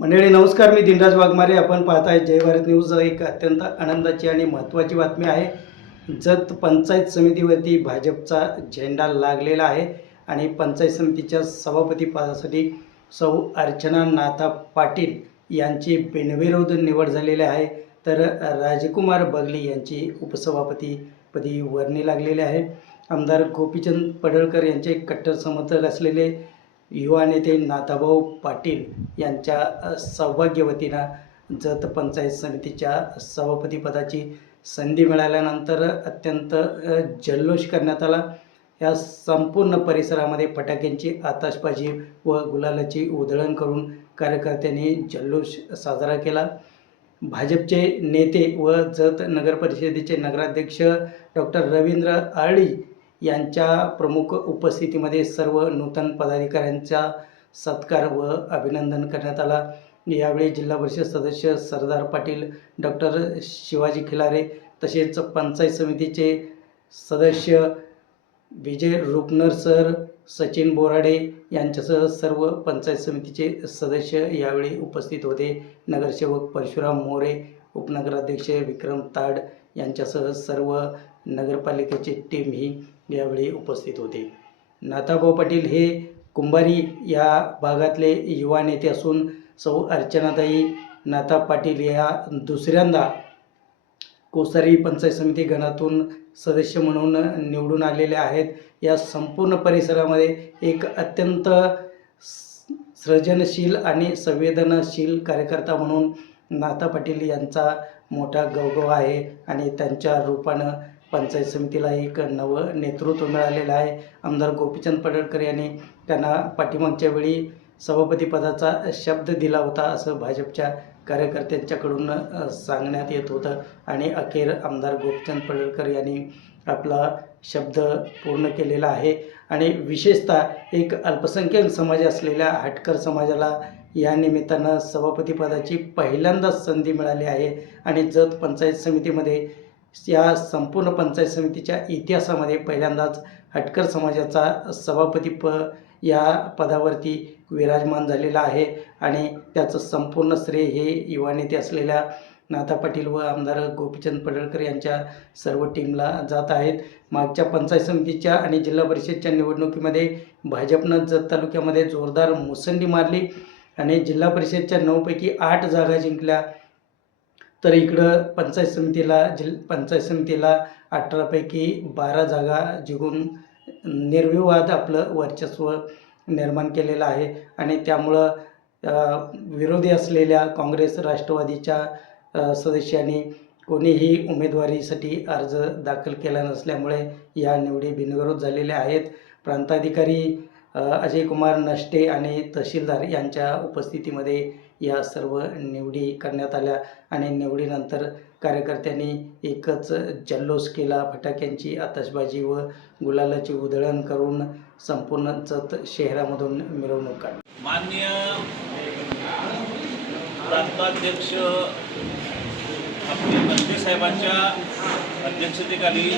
मंडळी नमस्कार, मी दिनराज वाघमारे. आपण पाहताय जय भारत न्यूज. एक अत्यंत आनंदाची आणि महत्त्वाची बातमी आहे. जत पंचायत समितीवरती भाजपचा झेंडा लागलेला आहे आणि पंचायत समितीच्या सभापती पदासाठी सौ अर्चना नाथा पाटील यांची बिनविरोध निवड झालेली आहे. तर राजकुमार बगली यांची उपसभापतीपदी वर्णी लागलेली आहे. आमदार गोपीचंद पडळकर यांचे कट्टर समर्थक असलेले युवा नेते नाथाभाऊ पाटील यांच्या सौभाग्यवतीनं जत पंचायत समितीच्या सभापतीपदाची संधी मिळाल्यानंतर अत्यंत जल्लोष करण्यात आला. या संपूर्ण परिसरामध्ये फटाक्यांची आतषबाजी व गुलालाची उधळण करून कार्यकर्त्यांनी जल्लोष साजरा केला. भाजपचे नेते व जत नगरपरिषदेचे नगराध्यक्ष डॉक्टर रवींद्र आळी यांच्या प्रमुख उपस्थितीमध्ये सर्व नूतन पदाधिकाऱ्यांचा सत्कार व अभिनंदन करण्यात आला. यावेळी जिल्हा परिषद सदस्य सरदार पाटील, डॉक्टर शिवाजी खिलारे तसेच पंचायत समितीचे सदस्य विजय रुपनर सर, सचिन बोराडे यांच्यासह सर्व पंचायत समितीचे सदस्य यावेळी उपस्थित होते. नगरसेवक परशुराम मोरे, उपनगराध्यक्ष विक्रम ताड यांच्यासह सर्व नगरपालिकेची टीम ही यावेळी उपस्थित होते. नाथाभाऊ पाटील हे कुंभारी या भागातले युवा नेते असून सौ अर्चनाताई नाथा पाटील या दुसऱ्यांदा कोसारी पंचायत समिती गणातून सदस्य म्हणून निवडून आलेले आहेत. या संपूर्ण परिसरामध्ये एक अत्यंत सृजनशील आणि संवेदनशील कार्यकर्ता म्हणून नाथा पाटील यांचा मोठा गवगव आहे आणि त्यांच्या रूपानं पंचायत समितीला एक नवं नेतृत्व मिळालेलं आहे. आमदार गोपीचंद पडळकर यांनी त्यांना पाठीमागच्या वेळी सभापतीपदाचा शब्द दिला होता असं भाजपच्या कार्यकर्त्यांच्याकडून सांगण्यात येत होतं आणि अखेर आमदार गोपीचंद पडळकर यांनी आपला शब्द पूर्ण केलेला आहे. आणि विशेषतः एक अल्पसंख्याक समाज असलेल्या हाटकर समाजाला या निमित्तानं सभापतीपदाची पहिल्यांदाच संधी मिळाली आहे आणि जत पंचायत समितीमध्ये या संपूर्ण पंचायत समितीच्या इतिहासामध्ये पहिल्यांदाच हटकर समाजाचा सभापती या पदावरती विराजमान झालेला आहे आणि त्याचं संपूर्ण श्रेय हे युवा नेते असलेल्या नाथा पाटील व आमदार गोपीचंद पडळकर यांच्या सर्व टीमला जात आहेत. मागच्या पंचायत समितीच्या आणि जिल्हा परिषदच्या निवडणुकीमध्ये भाजपनं जत तालुक्यामध्ये जोरदार मुसंडी मारली आणि जिल्हा परिषदच्या 9 पैकी 8 जागा जिंकल्या. तर इकडं पंचायत समितीला 18 पैकी 12 जागा जिंकून निर्विवाद आपलं वर्चस्व निर्माण केलेलं आहे आणि त्यामुळं विरोधी असलेल्या काँग्रेस राष्ट्रवादीच्या सदस्यांनी कोणीही उमेदवारीसाठी अर्ज दाखल केला नसल्यामुळे या निवडी बिनविरोध झालेल्या आहेत. प्रांताधिकारी अजय कुमार नष्टे आणि तहसीलदार यांच्या उपस्थितीमध्ये या सर्व निवडी करण्यात आल्या आणि निवडीनंतर कार्यकर्त्यांनी एकच जल्लोष केला. फटाक्यांची आतषबाजी व गुलालाची उधळण करून संपूर्ण जत शहरामधून मिरवणूक काढली. माननीय प्रांताध्यक्ष आपले नष्टे साहेबांच्या अध्यक्षतेखाली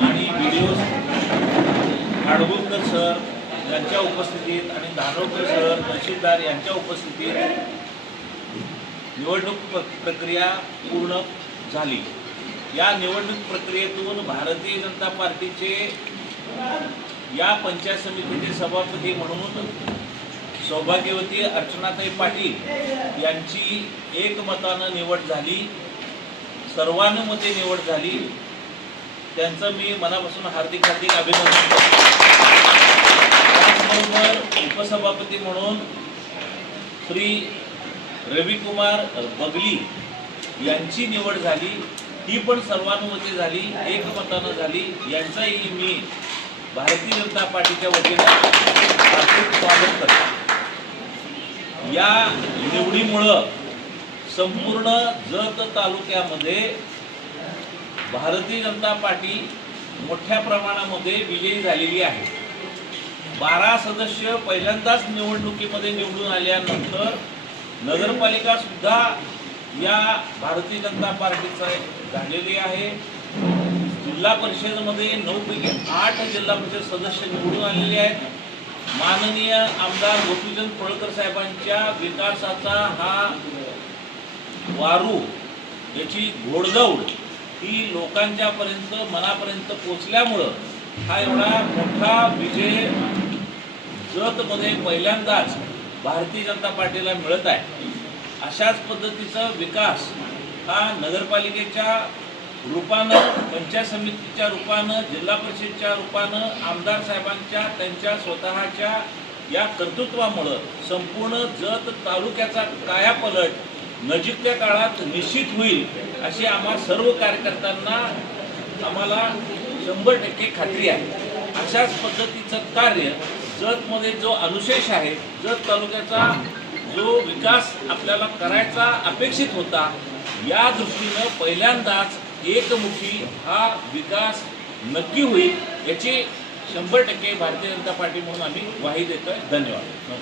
आणि व्हिडिओ आडगुलकर सर यांच्या उपस्थितीत आणि धानोरकर सर, तहसीलदार यांच्या उपस्थितीत निवडणूक प्रक्रिया पूर्ण झाली. या निवडणूक प्रक्रियेतून भारतीय जनता पार्टीचे या पंचायत समितीचे सभापती म्हणून सौभाग्यवती अर्चनाताई पाटील यांची एकमतानं निवड झाली. सर्वानुमते निवड झाली. त्यांचं मी मनापासून हार्दिक अभिनंदन करतो. त्याचबरोबर उपसभापती म्हणून श्री रविकुमार बगली यांची निवड झाली. ही पण सर्वानुमते झाली, एकमतानं झाली. यांचाही मी भारतीय जनता पार्टीच्या वतीनं हार्दिक स्वागत करतो. या निवडीमुळं संपूर्ण जत तालुक्यामध्ये भारतीय जनता पार्टी मोठ्या प्रमाणामध्ये विजयी झालेली आहे. 12 सदस्य पहिल्यांदाच निवडणुकीमध्ये निवडून आल्यानंतर नगरपालिका सुद्धा या भारतीय जनता पार्टीचा झालेली आहे. जिल्हा परिषदेमध्ये 9 पैकी 8 जिल्हा परिषद सदस्य निवडून आलेले आहेत. माननीय आमदार गोपीचंद पडळकर साहेबांच्या विकासाचा हा वारू, याची घोडदौड ही लोकांच्या मनापर्यंत पोचल्यामुळं हा एवढा मोठा विजय जतमध्ये पहिल्यांदाच भारतीय जनता पार्टीला मिळत आहे. अशाच पद्धतीचा विकास हा नगरपालिकेच्या रूपानं, पंचायत समितीच्या रूपानं, जिल्हा परिषदच्या रूपानं, आमदार साहेबांच्या त्यांच्या स्वतःच्या या कर्तृत्वामुळं संपूर्ण जत तालुक्याचा कायापलट नजीकच्या काळात निश्चित होईल अशी आम्हा सर्व कार्यकर्त्यांना आम्हाला 100% खात्री आहे. अशाच पद्धतीचं कार्य जतमध्ये जो अनुशेष आहे, जत तालुक्याचा जो विकास आपल्याला करायचा अपेक्षित होता, या दृष्टीनं पहिल्यांदाच एकमुखी हा विकास नक्की होईल याची 100% भारतीय जनता पार्टी म्हणून आम्ही ग्वाही देतोय. धन्यवाद.